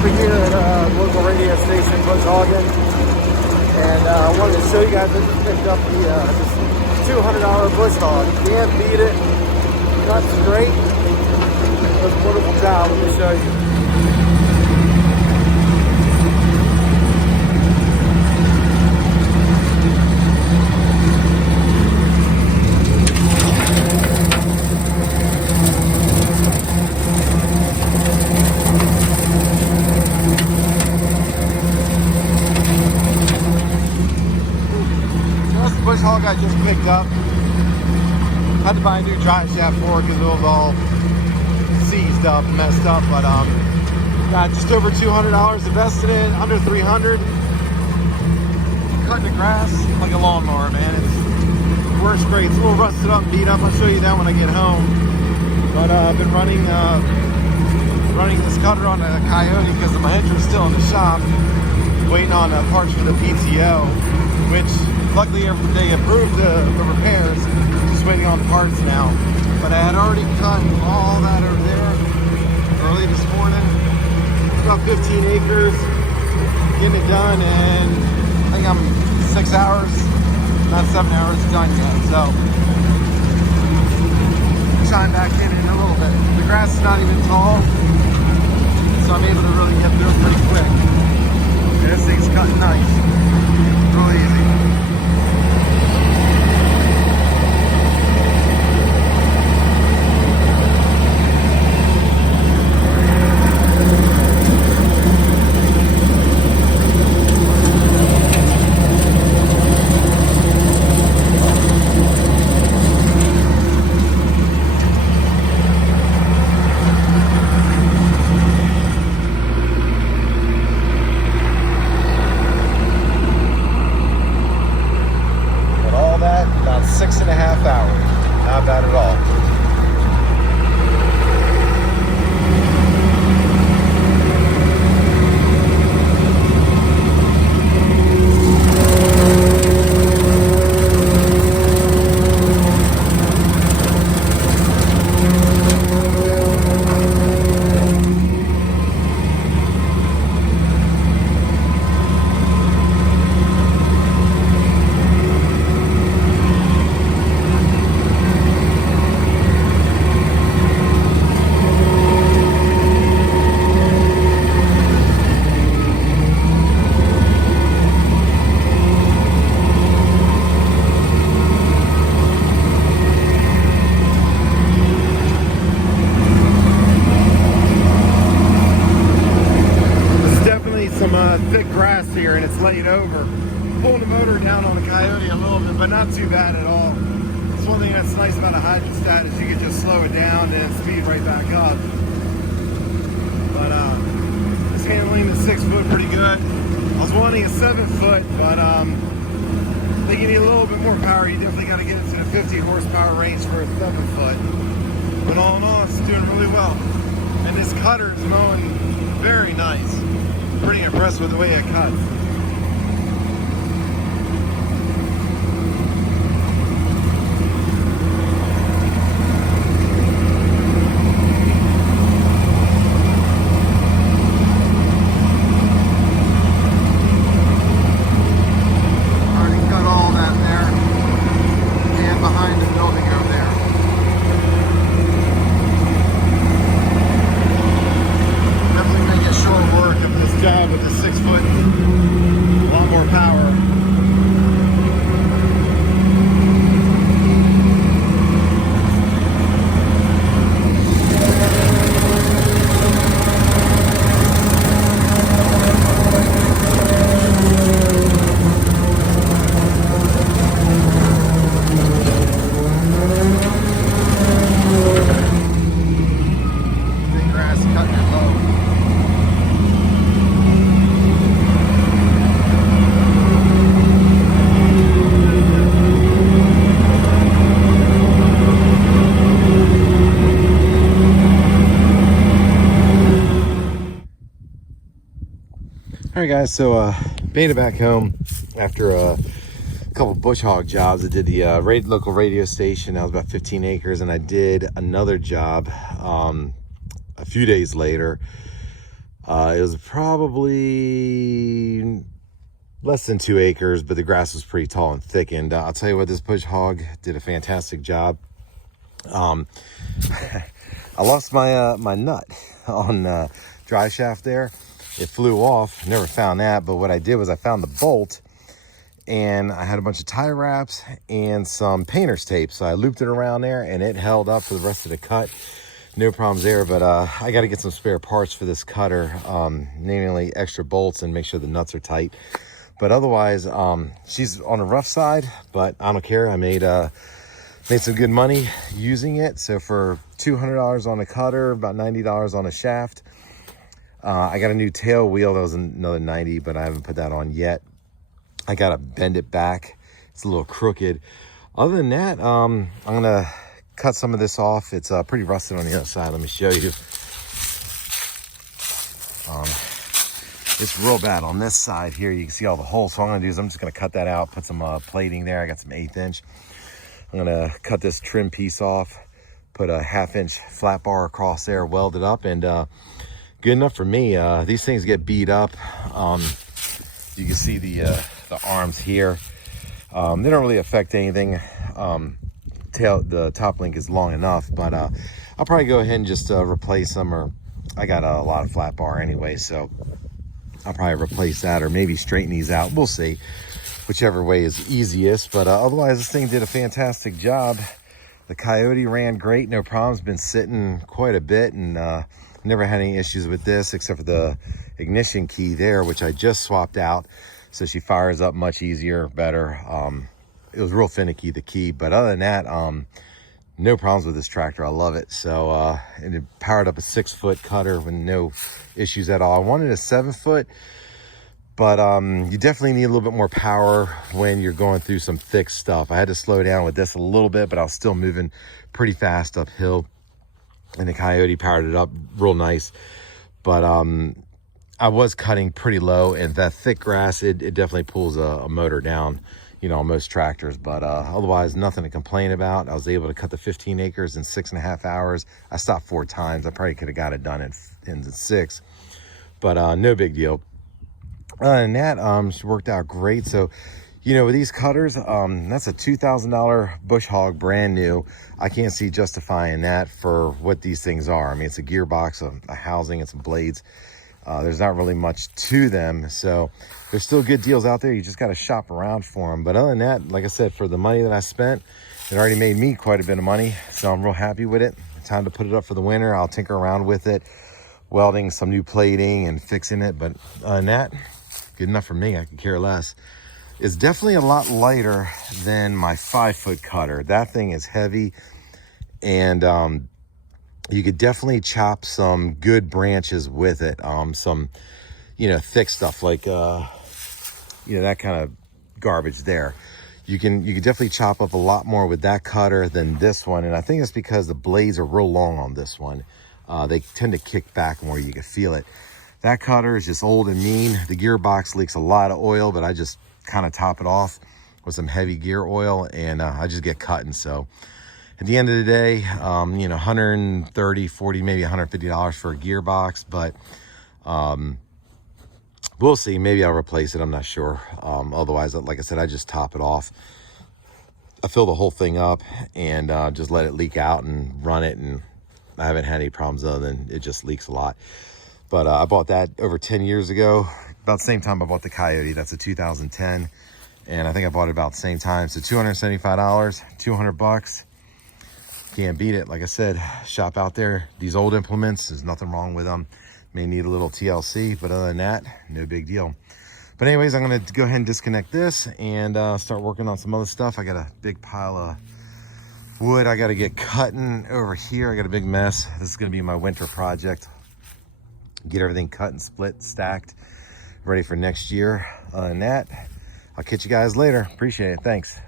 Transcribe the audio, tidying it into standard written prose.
over here at a local radio station, Bush Hogan, and I wanted to show you guys that just picked up the this $200 bush hog. You can't beat it. Cuts great. Does a wonderful job. Let me show you. Bush hog I just picked up. Had to buy a new drive shaft for it because it was all seized up and messed up. But got just over $200 invested in, under $300. Cutting the grass like a lawnmower, man. It works great. It's a little rusted up and beat up. I'll show you that when I get home. But I've been running this cutter on a Kioti because my engine's still in the shop, waiting on parts for the PTO, which luckily they approved the repairs. Just waiting on the parts now. But I had already cut all that over there early this morning. It's about 15 acres. Getting it done, and I think I'm 6 hours, not 7 hours done yet. So chime back in a little bit. The grass is not even tall, so I'm able to really get through it pretty quick. And this thing's cutting nice, real easy. About 6.5 hours. Not bad at all. Some thick grass here, and it's laid over. Pulling the motor down on the Kioti a little bit, but not too bad at all. That's one thing that's nice about a hydrostat is you can just slow it down and speed right back up. But it's handling the 6 foot pretty good. I was wanting a 7 foot, but I think you need a little bit more power. You definitely got to get into the 50 horsepower range for a 7 foot. But all in all, it's doing really well. And this cutter is mowing very nice. Pretty impressed with the way it cuts. Already cut all that there and behind the building over there. Definitely make it short work of this job with the 6 foot, a lot more power. Big grass cutting it low. All right, guys, so made it back home after a couple bush hog jobs. I did the local radio station. That was about 15 acres, and I did another job a few days later. It was probably less than 2 acres, but the grass was pretty tall and thick. And I'll tell you what, this bush hog did a fantastic job. I lost my my nut on dry shaft there. It flew off. Never found that, but what I did was I found the bolt, and I had a bunch of tie wraps and some painter's tape, so I looped it around there and it held up for the rest of the cut. No problems there. But I got to get some spare parts for this cutter, namely extra bolts, and make sure the nuts are tight. But otherwise, she's on the rough side, but I don't care. I made some good money using it. So for $200 on the cutter, about $90 on the shaft. I got a new tail wheel. That was another 90, but I haven't put that on yet. I got to bend it back. It's a little crooked. Other than that, I'm going to cut some of this off. It's pretty rusted on the other side. Let me show you. It's real bad on this side here. You can see all the holes. So what I'm going to do is I'm just going to cut that out, put some plating there. I got some 1/8 inch. I'm going to cut this trim piece off, put a 1/2 inch flat bar across there, weld it up, and good enough for me. These things get beat up. You can see the arms here. They don't really affect anything. The top link is long enough, but I'll probably go ahead and just replace them, or I got a lot of flat bar anyway, so I'll probably replace that, or maybe straighten these out. We'll see, whichever way is easiest. But otherwise, this thing did a fantastic job. The Kioti ran great, no problems. Been sitting quite a bit, and never had any issues with this except for the ignition key there, which I just swapped out, so she fires up much easier, better. It was real finicky, the key, but other than that, no problems with this tractor. I love it. So and it powered up a 6-foot cutter with no issues at all. I wanted a 7-foot, but you definitely need a little bit more power when you're going through some thick stuff. I had to slow down with this a little bit, but I was still moving pretty fast uphill, and the Kioti powered it up real nice. But I was cutting pretty low, and that thick grass, it definitely pulls a motor down, you know, on most tractors. But otherwise, nothing to complain about. I was able to cut the 15 acres in 6.5 hours. I stopped 4 times. I probably could have got it done in 6, but no big deal. Other than that, she worked out great. So, you know, with these cutters, that's a $2,000 bush hog, brand new. I can't see justifying that for what these things are. I mean, it's a gearbox, a housing, and some blades. There's not really much to them, so there's still good deals out there. You just got to shop around for them. But other than that, like I said, for the money that I spent, it already made me quite a bit of money, so I'm real happy with it. Time to put it up for the winter. I'll tinker around with it, welding some new plating and fixing it. But other than that, good enough for me. I could care less. It's definitely a lot lighter than my 5-foot cutter. That thing is heavy, and you could definitely chop some good branches with it. Some, you know, thick stuff like, you know, that kind of garbage there. You can definitely chop up a lot more with that cutter than this one. And I think it's because the blades are real long on this one. They tend to kick back more. You can feel it. That cutter is just old and mean. The gearbox leaks a lot of oil, but I just kind of top it off with some heavy gear oil, and I just get cutting. So at the end of the day, you know, $130, $40, maybe $150 for a gearbox, but we'll see. Maybe I'll replace it. I'm not sure. Otherwise, like I said, I just top it off. I fill the whole thing up and just let it leak out and run it, and I haven't had any problems other than it just leaks a lot. But I bought that over 10 years ago. About the same time I bought the Kioti. That's a 2010. And I think I bought it about the same time. So $275, $200. Can't beat it. Like I said, shop out there. These old implements, there's nothing wrong with them. May need a little TLC, but other than that, no big deal. But anyways, I'm going to go ahead and disconnect this and start working on some other stuff. I got a big pile of wood I got to get cutting over here. I got a big mess. This is going to be my winter project. Get everything cut and split, stacked, ready for next year. Other than that, I'll catch you guys later. Appreciate it. Thanks.